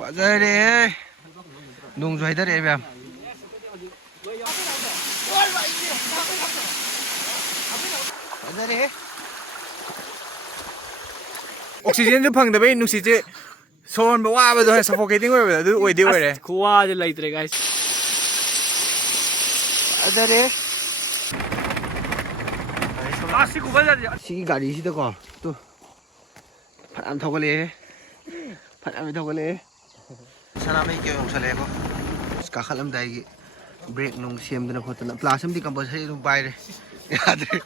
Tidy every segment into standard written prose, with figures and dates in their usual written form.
ꯐꯖꯔꯦ ꯅꯣꯡꯁꯨ ꯍꯩꯊꯔꯛꯑꯦ ꯃꯌꯥꯝ ꯐꯖꯔꯦ ꯑꯣꯛꯁꯤꯖꯦꯟꯁꯨ ꯐꯪꯗꯕꯩ ꯅꯨꯡꯁꯤꯠꯁꯦ ꯁꯣꯔ ꯍꯣꯟꯕ ꯋꯥꯕꯗꯣ ꯁꯐꯣꯀꯦꯇꯤꯡ ꯑꯣꯏꯕꯗꯣ ꯑꯗꯨ ꯑꯣꯏꯔꯦ ꯈꯨꯋꯥꯁꯦ ꯂꯩꯇ꯭ꯔꯦ ꯒꯥꯏꯁ ꯐꯖꯔꯦ ꯁꯤꯒꯤ ꯒꯥꯔꯤꯁꯤꯗꯀꯣ ꯇꯨ ꯐꯅꯌꯥꯝ ꯊꯧꯒꯠꯂꯛꯑꯦ ꯐꯅꯌꯥꯝ ꯊꯧꯒꯠꯂꯛꯑꯦ ꯁꯅꯥꯃꯍꯤ ꯀꯌꯥ ꯌꯧꯁꯜꯂꯛꯑꯦꯀꯣ ꯀꯥꯈꯠꯂꯝꯗꯥꯏꯒꯤ ꯕ꯭ꯔꯦꯛ ꯅꯨꯡ ꯁꯦꯝꯗꯅ ꯈꯣꯠꯇꯅ ꯄ꯭ꯂꯥꯁ ꯑꯃꯗꯤ ꯀꯝꯄꯜꯁꯔꯤ ꯑꯗꯨꯝ ꯄꯥꯏꯔꯦ ꯌꯥꯗ꯭ꯔꯦ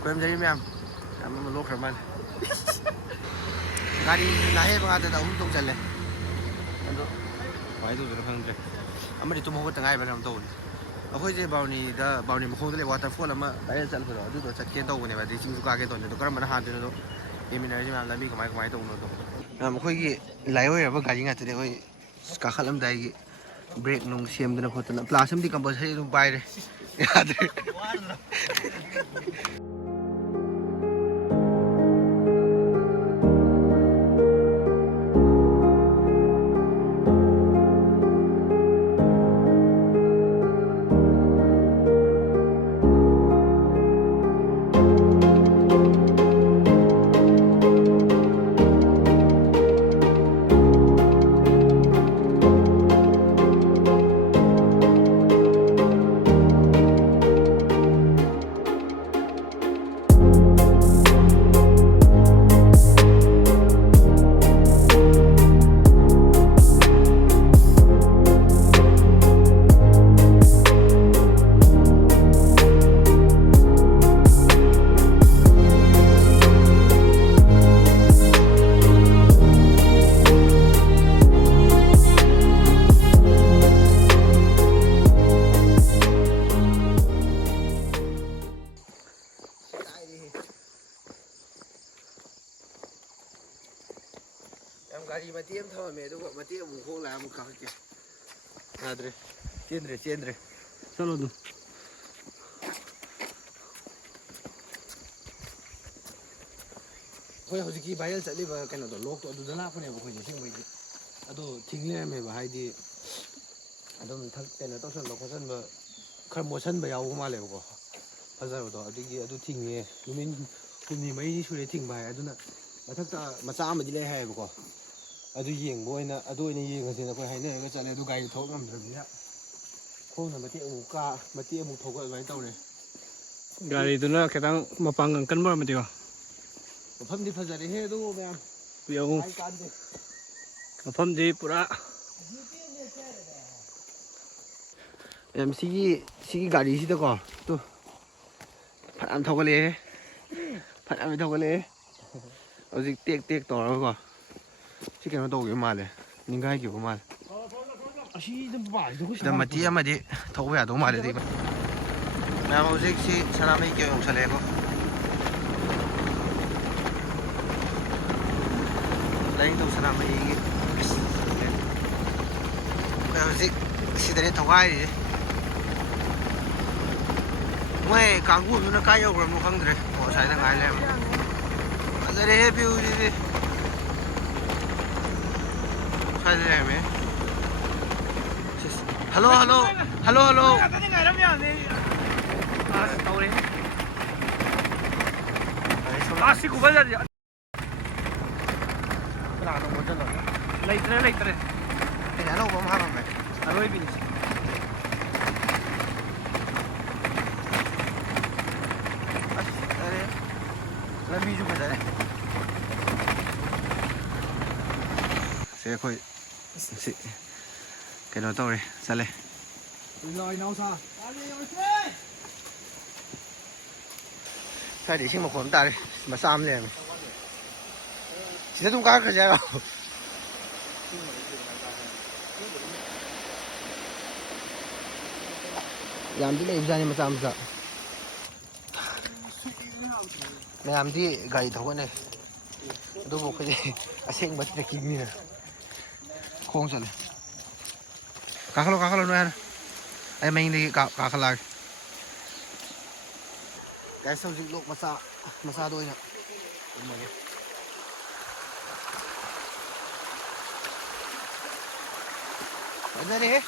ꯈꯣꯏꯔꯝꯖꯔꯤ ꯃꯌꯥꯝ ꯌꯥꯝ ꯑꯃ ꯂꯣꯛꯈ꯭ꯔ ꯃꯥꯜꯂꯦ ꯒꯥꯔꯤ ꯅꯥꯍꯦꯕ ꯉꯥꯛꯇꯗ ꯑꯍꯨꯝ ꯇꯣꯡꯁꯜꯂꯦ ꯑꯗꯣ ꯀꯃꯥꯏꯅ ꯇꯧꯗꯣꯏꯅꯣ ꯈꯪꯗ꯭ꯔꯦ ꯑꯃꯗꯤ ꯇꯨꯝ ꯍꯧꯒꯠꯇ ꯉꯥꯏꯕ ꯀꯩꯅꯣꯝ ꯇꯧꯕꯅꯤ ꯑꯩꯈꯣꯏꯁꯦ ꯕꯥꯎꯅꯤ ꯃꯈꯣꯡꯗ ꯂꯩ ꯋꯥꯇꯔꯐꯣꯜ ꯑꯃ ꯚꯥꯏꯔꯦꯜ ꯆꯠꯄꯗꯣ ꯑꯗꯨꯗꯣ ꯆꯠꯀꯦ ꯇꯧꯕꯅꯦꯕ ꯑꯗꯩ ꯆꯤꯡꯁꯨ ꯀꯥꯒꯦ ꯇꯧꯕꯅꯦ ꯑꯗꯣ ꯀꯔꯝꯕꯅ ꯍꯥꯟꯗꯣꯏꯅꯣ ꯌꯦꯡꯃꯤꯟꯅꯔꯁꯤ ꯃꯌꯥꯝ ꯂꯝꯕꯤ ꯀꯃꯥꯏꯅ ꯇꯧꯕꯅꯣꯗꯣ ꯑꯩꯈꯣꯏꯒꯤ ꯂꯥꯏꯑꯣꯏꯔꯕ ꯒꯥꯔꯤ ꯉꯥꯛꯇꯗꯤ ꯑꯩꯈꯣꯏ ꯀꯥꯈꯠꯂꯝꯗꯥꯏꯒꯤ ꯕ꯭ꯔꯦꯛ ꯅꯨꯡ ꯁꯦꯝꯗꯅ ꯈꯣꯠꯇꯅ ꯄ꯭ꯂꯥꯁ ꯑꯃꯗꯤ ꯀꯝꯄꯜꯁꯔꯤ ꯑꯗꯨꯝ ꯄꯥꯏꯔꯦ ꯌꯥꯗ꯭ꯔꯦ ꯒꯥꯔꯤ ꯃꯇꯦꯛ ꯑꯃ ꯊꯝꯃꯝꯃꯦ ꯑꯗꯨꯒ ꯃꯇꯦꯛ ꯑꯃꯨꯛ ꯈꯣꯡ ꯂꯥꯛꯑ ꯑꯃꯨꯛ ꯀꯥꯈꯠꯀꯦ ꯌꯥꯗ꯭ꯔꯦ ꯆꯦꯟꯗ꯭ꯔꯦ ꯆꯠꯂꯣ ꯑꯗꯨꯝ ꯑꯩꯈꯣꯏ ꯍꯧꯖꯤꯛꯀꯤ ꯚꯥꯏꯔꯦꯜ ꯆꯠꯂꯤꯕ ꯀꯩꯅꯣꯗꯣ ꯂꯣꯛꯇꯣ ꯑꯗꯨꯗ ꯂꯥꯛꯄꯅꯦꯕ ꯑꯩꯈꯣꯏꯁꯦ ꯑꯁꯦꯡꯕꯩꯗꯤ ꯑꯗꯣ ꯊꯤꯡ ꯂꯩꯔꯝꯃꯦꯕ ꯍꯥꯏꯗꯤ ꯑꯗꯨꯝ ꯀꯩꯅꯣ ꯇꯧꯁꯟꯕ ꯈꯣꯠꯆꯟꯕ ꯈꯔ ꯃꯣꯠꯁꯟꯕ ꯌꯥꯎꯕ ꯃꯥꯜꯂꯦꯕꯀോ ꯐꯖꯕꯗꯣ ꯑꯗꯨꯒꯤ ꯑꯗꯨ ꯊꯤꯡꯉꯦ ꯅꯨꯃꯤꯠ ꯍꯨꯝꯅꯤ ꯃꯔꯤꯅꯤ ꯁꯨꯔꯦ ꯊꯤꯡꯕ ꯍꯥꯏ ꯑꯗꯨꯅ ꯃꯊꯛꯇ ꯃꯆꯥ ꯑꯃꯗꯤ ꯂꯩ ꯍꯥꯏꯌꯦꯕꯀꯣ ꯑꯗꯨ ꯌꯦꯡꯕ ꯑꯣꯏꯅ ꯑꯗꯨ ꯑꯣꯏꯅ ꯌꯦꯡꯉꯁꯦꯅ ꯑꯩꯈꯣꯏ ꯍꯥꯏꯅꯔꯒ ꯆꯠꯂꯦ ꯑꯗꯨ ꯒꯥꯔꯤꯗꯣ ꯊꯧꯕ ꯉꯝꯗ꯭ꯔꯕꯅꯤꯅ ꯈꯣꯡꯅ ꯃꯇꯦꯛ ꯑꯃꯨꯛ ꯃꯇꯦꯛ ꯑꯃꯨꯛ ꯊꯧꯒꯠ ꯑꯗꯨꯃꯥꯏꯅ ꯇꯧꯔꯦ ꯒꯥꯔꯤꯗꯨꯅ ꯈꯤꯇꯪ ꯃꯄꯥꯡꯒꯜ ꯀꯟꯕ ꯑꯣꯏꯔꯝꯃꯗꯤꯀꯣ ꯃꯐꯝꯗꯤ ꯐꯖꯔꯦꯍꯦ ꯑꯗꯨ ꯃꯌꯥꯝ ꯌꯦꯡꯉꯨ ꯍꯥꯏ ꯀꯥꯟꯗꯦ ꯃꯐꯝꯗꯤ ꯄꯨꯔꯥ ꯃꯌꯥꯝ ꯁꯤꯒꯤ ꯒꯥꯔꯤꯁꯤꯗꯀꯣ ꯇꯨ ꯐꯅꯌꯥꯝ ꯊꯧꯒꯠꯂꯛꯑꯦ ꯐꯅꯌꯥꯝ ꯊꯧꯒꯠꯂꯛꯑꯦ ꯍꯧꯖꯤꯛ ꯇꯦꯛ ꯇꯧꯔꯒꯀꯣ ꯁꯤ ꯀꯩꯅꯣ ꯇꯧꯈꯤꯕ ꯃꯥꯜꯂꯦ ꯅꯤꯡꯒꯥꯏꯈꯤꯕ ꯃꯥꯜꯂꯦ ꯁꯤꯗ ꯃꯇꯦꯛ ꯑꯃꯗꯤ ꯊꯧꯕ ꯌꯥꯗꯧ ꯃꯥꯜꯂꯦ ꯃꯌꯥꯝ ꯍꯧꯖꯤꯛꯁꯤ ꯁꯅꯥꯃꯍꯤ ꯀꯌꯥ ꯌꯧꯁꯜꯂꯛꯑꯦꯀꯣ ꯂꯥꯏꯅꯤꯡꯊꯧ ꯁꯅꯥꯃꯍꯤꯒꯤ ꯑꯩꯈꯣꯏ ꯍꯧꯖꯤꯛ ꯁꯤꯗꯅꯦ ꯊꯧꯒꯥꯏꯔꯤꯁꯦ ꯃꯣꯏ ꯀꯥꯡꯕꯨꯗꯨꯅ ꯀꯥꯏ ꯌꯧꯈ꯭ꯔꯕꯅꯣ ꯈꯪꯗ꯭ꯔꯦ ꯑꯣ ꯁ꯭ꯋꯥꯏꯗ ꯉꯥꯏ ꯂꯩꯔꯝꯃꯦ ꯐꯖꯔꯦꯍꯦ ꯚ꯭ꯌꯨꯁꯤꯗꯤ ꯁ꯭ꯋꯥꯏꯗ ꯂꯩꯔꯝꯃꯦ ꯍꯜꯂꯣ ꯂꯩꯇ꯭ꯔꯦ ꯑꯩꯅ ꯑꯅꯧꯕ ꯑꯃ ꯍꯥꯡꯉꯝꯃꯦ ꯑꯔꯣꯏꯕꯤꯅꯤ ꯐꯖꯔꯦ ꯂꯝꯕꯤꯁꯨ ꯐꯖꯔꯦ ꯁꯤ ꯑꯩꯈꯣꯏ ꯁꯤ ꯀꯩꯅꯣ ꯇꯧꯔꯦ ꯆꯠꯂꯦ ꯁ꯭ꯋꯥꯏꯗ ꯏꯁꯤꯡ ꯃꯈꯣꯟ ꯑꯃ ꯇꯥꯔꯦ ꯃꯆꯥ ꯑꯃ ꯂꯩꯔꯝꯃꯦ ꯁꯤꯗ ꯑꯗꯨꯝ ꯀꯥꯈ꯭ꯔꯁꯦ ꯍꯥꯏꯔꯣ ꯌꯥꯝꯗꯤ ꯂꯩꯕꯖꯥꯠꯅꯤ ꯃꯆꯥ ꯃꯌꯥꯝꯗꯤ ꯒꯥꯔꯤ ꯊꯧꯒꯠꯅꯩ ꯑꯗꯨꯕꯨ ꯑꯩꯈꯣꯏꯗꯤ ꯑꯁꯦꯡꯕ ꯇ꯭ꯔꯦꯛꯀꯤꯡꯅꯤꯅ ꯈꯣꯡ ꯆꯠꯂꯦ ꯀꯥꯈꯠꯂꯣ ꯅꯣꯏ ꯍꯥꯟꯅ ꯑꯩ ꯃꯅꯤꯡꯗꯒꯤ ꯀꯥꯈꯠꯂꯛꯑꯒꯦ ꯒꯥꯏꯁ ꯍꯧꯖꯤꯛ ꯂꯣꯛ ꯃꯆꯥꯗ ꯑꯣꯏꯅ ꯀꯨꯝꯃꯒꯦ ꯐꯖꯔꯦꯍꯦ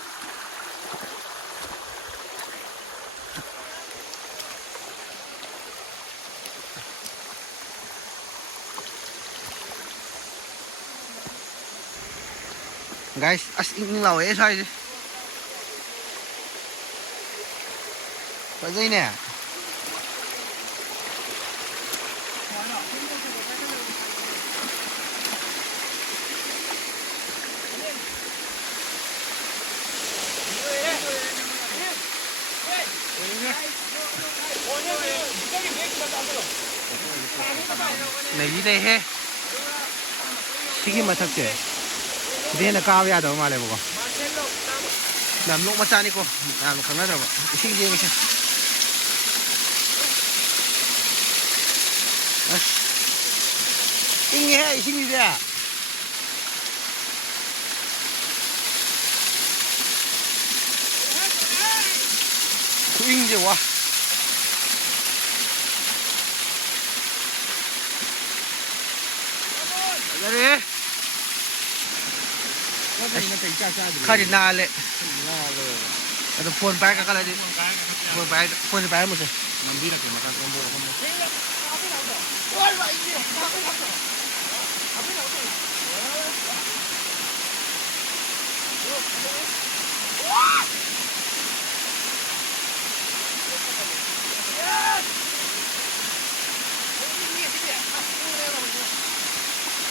guys as ing lawe sai phải dây nè này gì đây he mà thật chứ đây là cao ra đâu mà lại bộ làm lúc mà cha đi cô làm không nói đâu xin riêng chứ xin nghe xin gì à xin gì quá ra đi khari na le ada phone pa ka kala di phone pa mo se mandira ke makan combo ko mo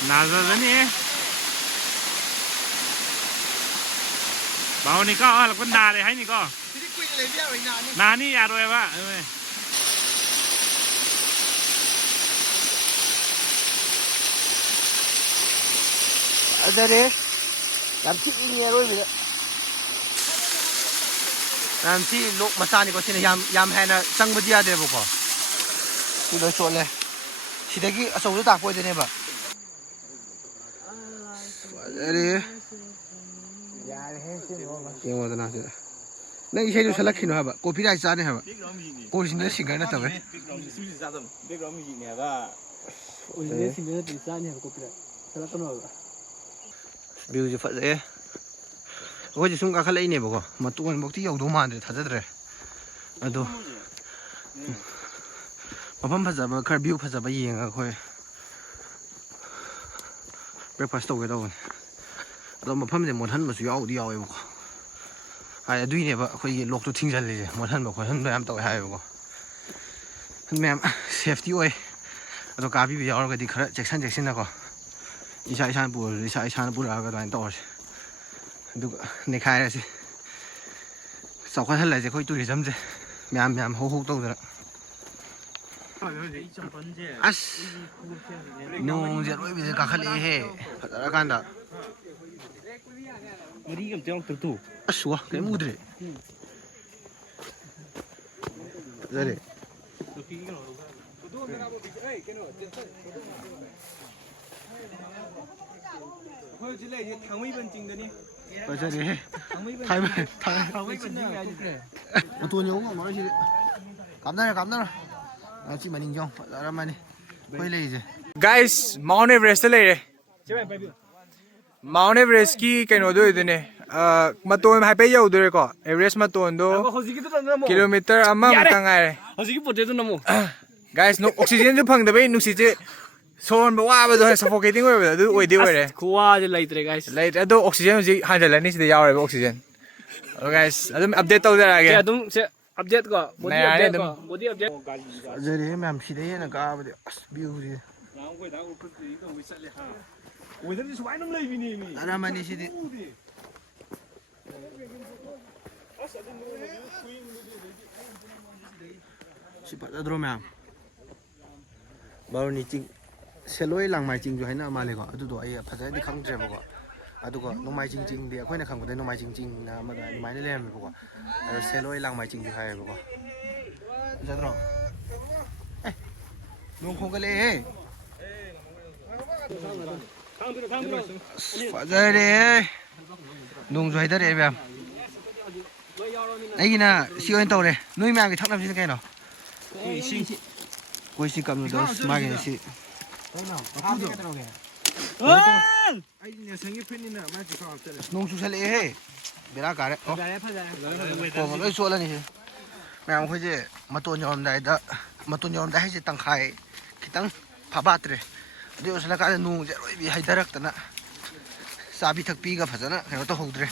Nada ni. Bảo này có là con đà này hay này có. Nà ni à rồi ba. Ở đây đi. Làm chi nghe rồi vậy. Làm chi lúc mà sao này có xin yam hay là sang bây giờ đây bộ có. Tôi nói chuyện này. Chỉ thấy cái sầu nó tạc qua đây này bà. Ở đây. Yang mana nasi? Nang isai tu salah kini apa? Kopi dah sana apa? Kopi sini singgah na tahu. Background music ni apa? Oh, ini singgah di sana kopi dah. Salah tu apa? Beautiful deh. Aku jadi sungguh kalau ini bagus. Matuan bukti yang dua mana ada deh. Aduh. Apa pasal apa? Car view pasal apa yang aku? Breakfast tu kita pun. เรามาพัมเนี่ยหมดท่านมาสุยเอาดีเอาไอ้บุกไอ้ดุยเนี่ยแบบคุยโลกตัวทิ้งกันเลยหมดท่านบอกคนท่านพยายามต่อให้บุกท่านแม่เซฟตี้ไว้ตัวกาพี่ไปเอาเราก็ดีครับแจ็คสันนะก็อีชายปูอีชายปูเราก็ต้องต่อสิดูในค่ายเลยสิสองคนท่านเลยจะคุยตุยจำสิแม่โฮโต้เลยอัสนุ่งจะรู้วิธีการขัดเลยเฮ้แล้วกันด่าMari kita jangan tertu. Aswa, kayak mudre. Jadi. Jadi. Betul ni orang mana sih? Kamna. Nanti maning jong, ada mana? Kau lagi je. Guys, Mount Everest le. Mount Everest ki kaino do idene. Maton hai pe yau do ko. Everest maton do. Kilometer ama matang ai. Hoziki pote tu namu. Guys, no oxygen jo phang da bai nusi je. Son ba wa ba do suffocating oi do oi de oi re. Kuwa je laitre guys. Lait ado oxygen ji handle ni sida yaw re oxygen. Hello guys, adum update tau da Se ge. adum se update ko. Body update. Jadi memang sih deh nak apa dia? View dia. Ada mana sih dia? Sifat ada memang. Baru ni cing, seloi lang mai cing juga nak malah ko. Aduh tu ayah pasal di kang jam ko. Aduh ko, no mai cing dia. Aku nak kang ko, no mai cing na mana mai ni lem ko. Aduh seloi lang mai cing juga ayah ko. Jadro. Nung kong kali eh. Phải đây nung rồi tới đây em. Đây nè, siêu anh tàu này, nuôi mang cái thằng làm gì cái nào? Quay xin cầm được đó, mang cái gì? ꯑꯩꯅꯦ ꯁꯪꯒꯤ ꯐꯤꯠꯅꯤꯅ ꯃꯥꯒꯤ ꯐꯥꯎ ꯆꯠꯂꯦ ꯅꯣꯡ ꯆꯨꯁꯜꯂꯛꯑꯦꯍꯦ ꯕꯦꯔꯥ ꯀꯥꯔꯦ ꯈꯣꯡꯒ ꯂꯣꯏ ꯆꯣꯠꯂꯅꯤ ꯃꯌꯥꯝ ꯑꯩꯈꯣꯏꯁꯦ ꯃꯇꯣꯟ ꯌꯧꯔꯝꯗꯥꯏ ꯍꯥꯏꯁꯦ ꯇꯪꯈꯥꯏ ꯈꯤꯇꯪ ꯐꯕꯥꯠꯇ꯭ꯔꯦ ꯑꯗꯨ ꯌꯧꯁꯜꯂꯀꯥꯟꯗ ꯅꯣꯡꯁꯦ ꯑꯔꯣꯏꯕꯤ ꯍꯩꯊꯔꯛꯇꯅ ꯆꯥꯕꯤ ꯊꯛꯄꯤꯒ ꯐꯖꯅ ꯀꯩꯅꯣ ꯇꯧꯍꯧꯗ꯭ꯔꯦ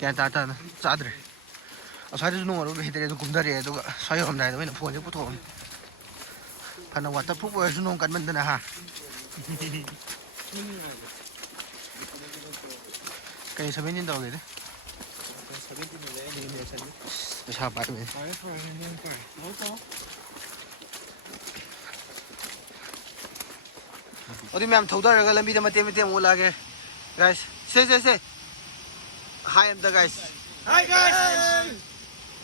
ꯒ꯭ꯌꯥꯟ ꯇꯥꯅ ꯆꯥꯗ꯭ꯔꯦ ꯑꯁ꯭ꯋꯥꯏꯗꯁꯨ ꯅꯣꯡ ꯑꯔꯣꯏꯕꯤ ꯍꯩꯊꯔꯛꯑꯦ ꯑꯗꯨ ꯀꯨꯝꯊꯔꯛꯑꯦ ꯑꯗꯨꯒ ꯁ꯭ꯋꯥꯏ ꯌꯧꯔꯝꯗꯥꯏꯗ ꯑꯣꯏꯅ ꯐꯣꯟꯁꯦ ꯄꯨꯊꯣꯛꯑꯝꯅꯤ ꯐꯅ ꯋꯥꯇꯔ ꯄ꯭ꯔꯨꯐ ꯑꯣꯏꯔꯁꯨ ꯅꯣꯡ ꯀꯟꯃꯟꯗꯅ ꯍꯥ ꯀꯩ 17 ꯇꯧꯒꯦꯗꯤ ꯄꯩꯁꯥ ꯄꯥꯏꯕꯅꯤ ꯑꯗꯨ ꯃꯌꯥꯝ ꯊꯧꯗꯔꯒ ꯂꯝꯕꯤꯗ ꯃꯇꯦꯛ ꯃꯇꯦꯛ ꯎꯠꯂꯛꯑꯒꯦ guys se hi amta guys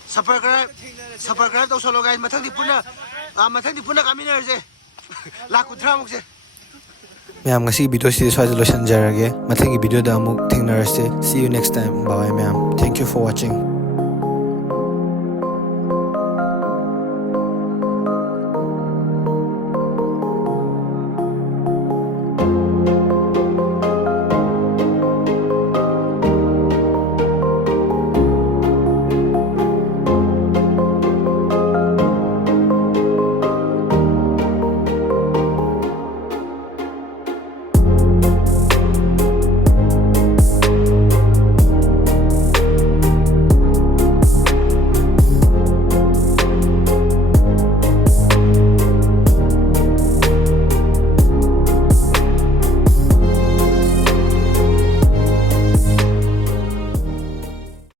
subscribe ꯇꯧꯁꯜꯂꯣ guys ꯃꯊꯪꯗꯤ ꯄꯨꯟꯅ ꯀꯥꯃꯤꯟꯅꯔꯁꯦ ꯂꯥꯛ 30 ꯃꯨꯛꯁꯦ ꯃꯌꯥꯝ ꯉꯁꯤꯒꯤ ꯚꯤꯗꯤꯑꯣꯁꯤꯗꯤ ꯁ꯭ꯋꯥꯏꯗ ꯂꯣꯏꯁꯤꯟꯖꯔꯒꯦ ꯃꯊꯪꯒꯤ ꯚꯤꯗꯤꯑꯣꯗ ꯑꯃꯨꯛ ꯊꯦꯡꯅꯔꯁꯦ see you next time bye ꯃꯌꯥꯝ thank you for watching